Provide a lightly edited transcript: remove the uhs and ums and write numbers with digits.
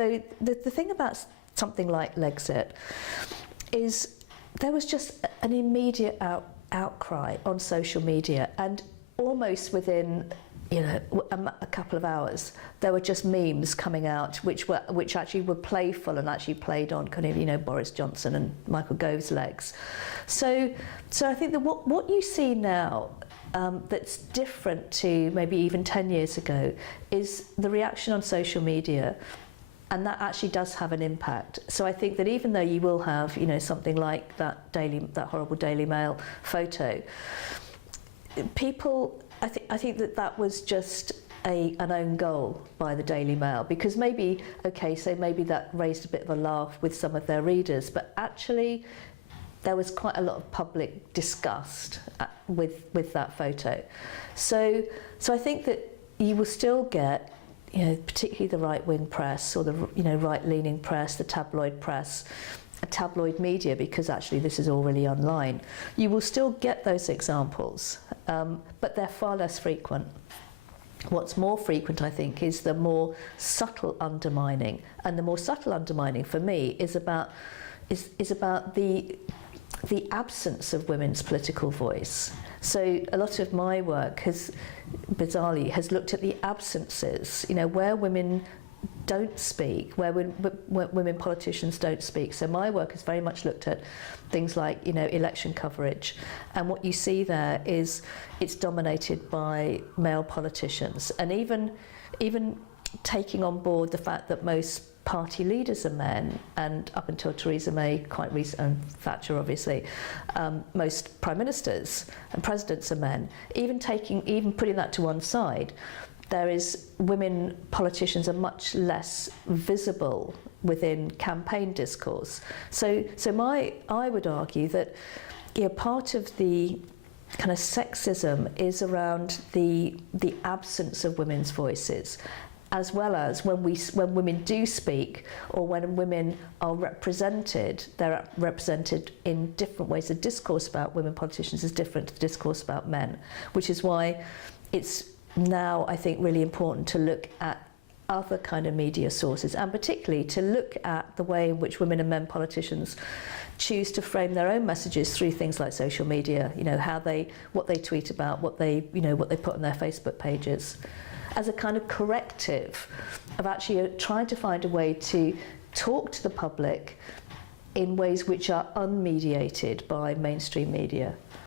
So the thing about something like Legxit is there was just an immediate outcry on social media, and almost within a couple of hours there were just memes coming out which actually were playful and actually played on kind of Boris Johnson and Michael Gove's legs. So I think that what you see now that's different to maybe even 10 years ago is the reaction on social media, and that actually does have an impact. So I think that even though you will have something like that horrible Daily Mail photo, people, I think that was just an own goal by the Daily Mail, because maybe that raised a bit of a laugh with some of their readers, but actually there was quite a lot of public disgust with that photo. So I think that you will still get, particularly the right-wing press or the right-leaning press, the tabloid press, tabloid media, because actually this is all really online. You will still get those examples, but they're far less frequent. What's more frequent, I think, is the more subtle undermining, and the more subtle undermining for me is about the absence of women's political voice. So a lot of my work bizarrely has looked at the absences, where women don't speak, where women politicians don't speak. So my work has very much looked at things like election coverage, and what you see there is it's dominated by male politicians, and even taking on board the fact that most party leaders are men, and up until Theresa May quite recent, and Thatcher obviously, most prime ministers and presidents are men. Even putting that to one side, there is women politicians are much less visible within campaign discourse. So I would argue that part of the kind of sexism is around the absence of women's voices, as well as when women do speak, or when women are represented, they're represented in different ways. The discourse about women politicians is different to the discourse about men, which is why it's now, I think, really important to look at other kind of media sources, and particularly to look at the way in which women and men politicians choose to frame their own messages through things like social media, what they tweet about, what they put on their Facebook pages, as a kind of corrective of actually trying to find a way to talk to the public in ways which are unmediated by mainstream media.